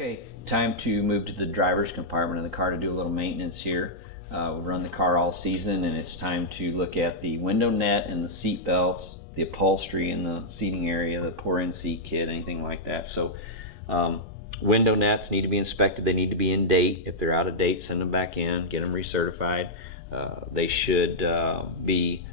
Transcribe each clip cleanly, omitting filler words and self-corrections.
Okay, time to move to the driver's compartment of the car to do a little maintenance here. We've run the car all season, and it's time to look at the window net and the seat belts, the upholstery in the seating area, the pour-in seat kit, anything like that. So window nets need to be inspected. They need to be in date. If they're out of date, send them back in, get them recertified. They should be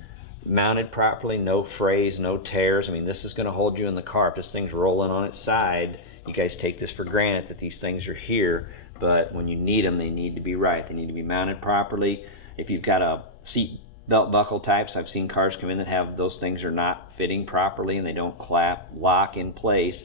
mounted properly, no frays, no tears. I mean, this is going to hold you in the car. If this thing's rolling on its side, you guys take this for granted that these things are here, but when you need them, they need to be right. They need to be mounted properly. If you've got a seat belt buckle types, I've seen cars come in that have those things are not fitting properly and they don't lock in place.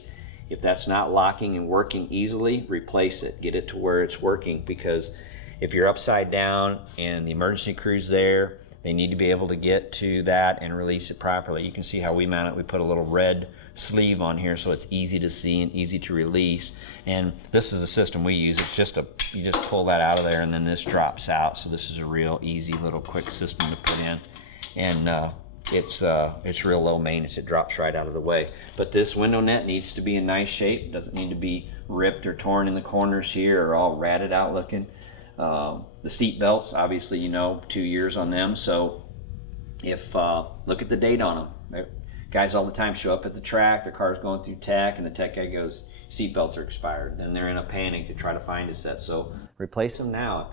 If that's not locking and working easily, replace it. Get it to where it's working, because if you're upside down and the emergency crew's there, they need to be able to get to that and release it properly. You can see how we mount it. We put a little red sleeve on here so it's easy to see and easy to release. And this is the system we use. It's just you just pull that out of there and then this drops out. So this is a real easy little quick system to put in. And it's real low maintenance. It drops right out of the way. But this window net needs to be in nice shape. It doesn't need to be ripped or torn in the corners here or all ratted out looking. The seat belts, obviously, 2 years on them. So if look at the date on them. Guys all the time show up at the track, their car's going through tech, and the tech guy goes, seat belts are expired. Then they're in a panic to try to find a set. So replace them now.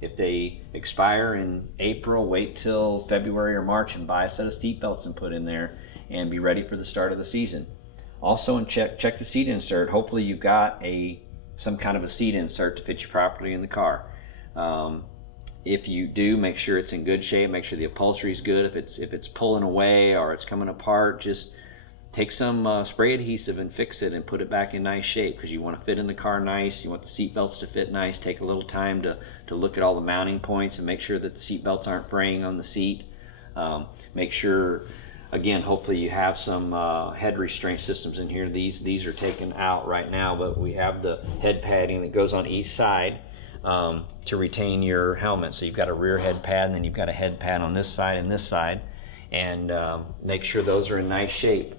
If they expire in April, wait till February or March and buy a set of seat belts and put in there and be ready for the start of the season. Also, and check the seat insert. Hopefully you've got some kind of a seat insert to fit you properly in the car. If you do, make sure it's in good shape. Make sure the upholstery is good. If it's pulling away or it's coming apart, just take some spray adhesive and fix it and put it back in nice shape, because you want to fit in the car nice. You want the seat belts to fit nice. Take a little time to look at all the mounting points and make sure that the seat belts aren't fraying on the seat. Make sure, again, hopefully you have some head restraint systems in here. These are taken out right now, but we have the head padding that goes on each side to retain your helmet. So you've got a rear head pad, and then you've got a head pad on this side and this side, and make sure those are in nice shape.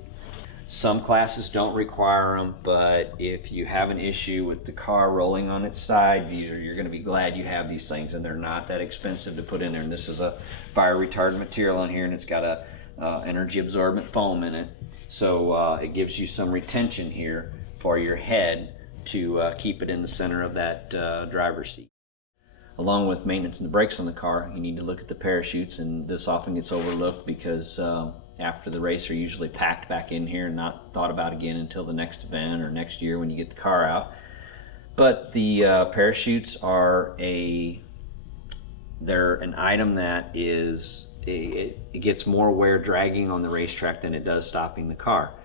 Some classes don't require them, but if you have an issue with the car rolling on its side, you're going to be glad you have these things, and they're not that expensive to put in there. And this is a fire retardant material on here, and it's got a energy absorbent foam in it, so it gives you some retention here for your head to keep it in the center of that driver's seat. Along with maintenance and the brakes on the car, you need to look at the parachutes, and this often gets overlooked because after the race are usually packed back in here and not thought about again until the next event or next year when you get the car out. But the parachutes are they're an item that it gets more wear dragging on the racetrack than it does stopping the car.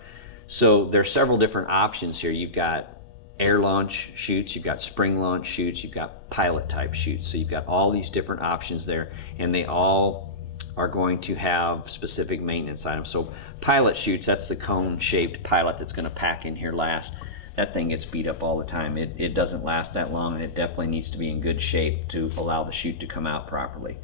So there's several different options here. You've got air launch chutes, you've got spring launch chutes, you've got pilot type chutes. So you've got all these different options there, and they all are going to have specific maintenance items. So pilot chutes, that's the cone shaped pilot that's going to pack in here last. That thing gets beat up all the time. It doesn't last that long, and it definitely needs to be in good shape to allow the chute to come out properly.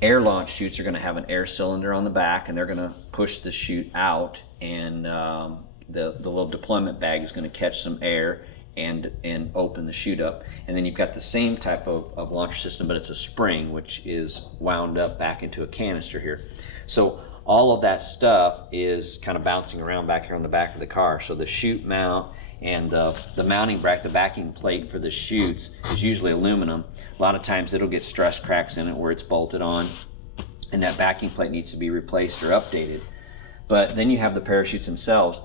Air launch chutes are going to have an air cylinder on the back, and they're going to push the chute out, and the little deployment bag is going to catch some air and open the chute up. And then you've got the same type of launch system, but it's a spring which is wound up back into a canister here. So all of that stuff is kind of bouncing around back here on the back of the car. So the chute mount and the mounting bracket, the backing plate for the chutes, is usually aluminum. A lot of times it'll get stress cracks in it where it's bolted on, and that backing plate needs to be replaced or updated. But then you have the parachutes themselves.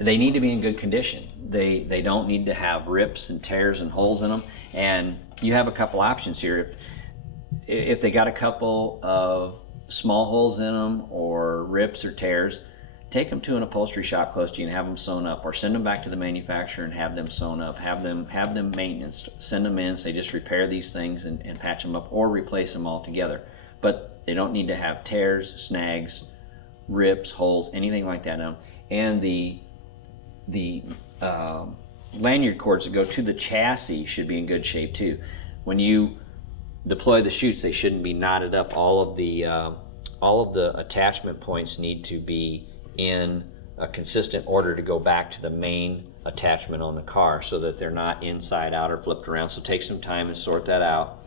They need to be in good condition. They don't need to have rips and tears and holes in them. And you have a couple options here. If they got a couple of small holes in them or rips or tears, take them to an upholstery shop close to you and have them sewn up, or send them back to the manufacturer and have them sewn up. Have them maintenance. Send them in, say just repair these things and patch them up, or replace them altogether. But they don't need to have tears, snags, rips, holes, anything like that on them. And the lanyard cords that go to the chassis should be in good shape too. When you deploy the chutes, they shouldn't be knotted up. All of the attachment points need to be in a consistent order to go back to the main attachment on the car so that they're not inside out or flipped around. So take some time and sort that out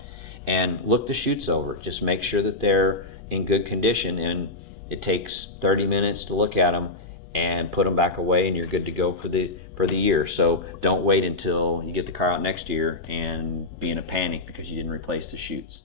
and look the chutes over. Just make sure that they're in good condition, and it takes 30 minutes to look at them and put them back away, and you're good to go for the year. So don't wait until you get the car out next year and be in a panic because you didn't replace the chutes.